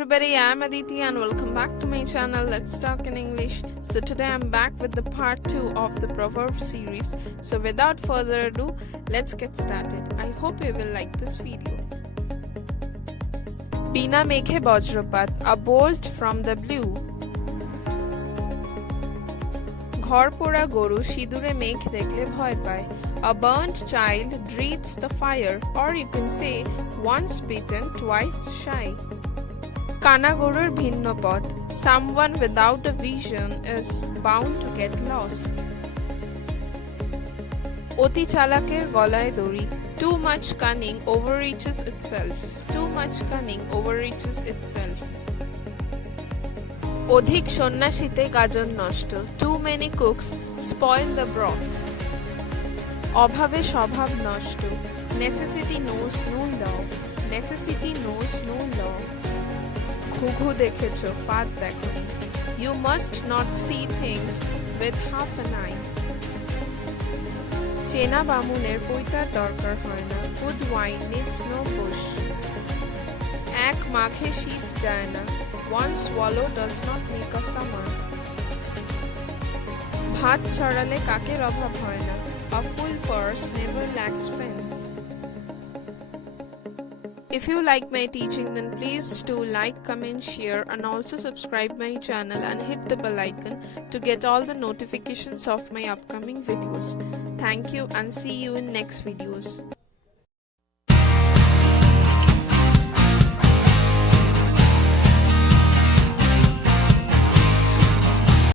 everybody, I'm Aditi and welcome back to my channel Let's Talk in English. So today I'm back with the part 2 of the Proverbs series. So without further ado, let's get started. I hope you will like this video. Bina mekhe bajrapat, a bolt from the blue. ঘর পোড়া গরু সিঁদুরে মেঘ দেখলে ভয় পায়. A burnt child dreads the fire, or you can say once bitten twice shy. কানা গরুর ভিন্ন পথ. Someone without a vision is bound to get lost. অতি চালাকের গলায় দড়ি. Too much cunning overreaches itself. Too much cunning overreaches itself. অধিক সন্ন্যাসীতে গাজন নষ্ট. Too many cooks spoil the broth. অভাবে স্বভাব নষ্ট. Necessity knows no law. Necessity knows no law. ঘুঘু দেখেছো, ফাঁদ দেখোনি. You must not see things with half an eye. চেনা বামুনের পৈতার দরকার হয় না. Good wine needs no push. এক মাঘে শীত যায় না. One swallow does not make a summer. ভাত ছড়ালে কাকের অভাব হয় না. A full purse never lacks friends. If you like my teaching, then please do like, comment, share and also subscribe my channel and hit the bell icon to get all the notifications of my upcoming videos. Thank you and see you in next videos.